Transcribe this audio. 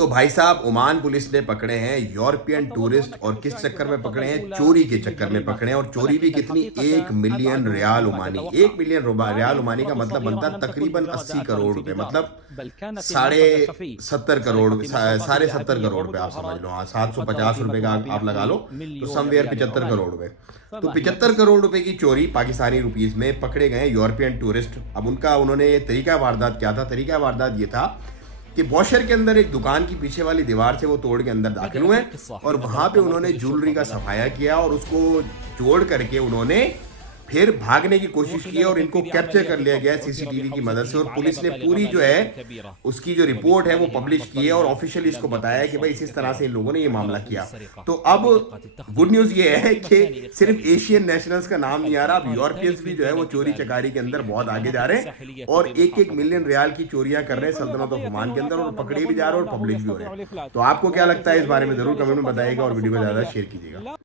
तो भाई साहब ओमान पुलिस ने पकड़े हैं यूरोपियन टूरिस्ट, और किस चक्कर में पकड़े हैं? चोरी के चक्कर में पकड़े हैं। और चोरी भी कितनी? 1 million riyal Omani. 1 million riyal Omani का मतलब बनता है तकरीबन 80 करोड़ रुपए, मतलब 70.5 करोड़, 70.5 करोड़ रुपए आप समझ लो। हाँ, 750 रुपए का आप लगा लो, तो समवेयर 75 करोड़ रुपए। तो 75 करोड़ रुपए की चोरी पाकिस्तानी रुपीस में पकड़े गए यूरोपियन टूरिस्ट। अब उन्होंने तरीका वारदात क्या था? तरीका वारदात ये था कि वॉशर के अंदर एक दुकान की पीछे वाली दीवार से वो तोड़ के अंदर दाखिल हुए, और वहां पे उन्होंने ज्वेलरी का सफाया किया, और उसको जोड़ करके उन्होंने फिर भागने की कोशिश की, और इनको कैप्चर कर लिया गया सीसीटीवी की मदद से। और पुलिस ने पूरी जो है उसकी जो रिपोर्ट है वो पब्लिश की है, और ऑफिशियली इसको बताया है कि भाई इस तरह से इन लोगों ने ये मामला किया। तो अब गुड न्यूज ये है कि सिर्फ एशियन नेशनल्स का नाम नहीं आ रहा, अब यूरोपियंस भी जो है वो चोरी चकारी के अंदर बहुत आगे जा रहे हैं, और 1-1 मिलियन रियाल की चोरियां कर रहे हैं सल्तनत ऑफ ओमान के अंदर, और पकड़े भी जा रहे हैं और पब्लिश भी हो रहे हैं। तो आपको क्या लगता है इस बारे में? जरूर कमेंट में बताइएगा, और वीडियो को ज्यादा शेयर कीजिएगा।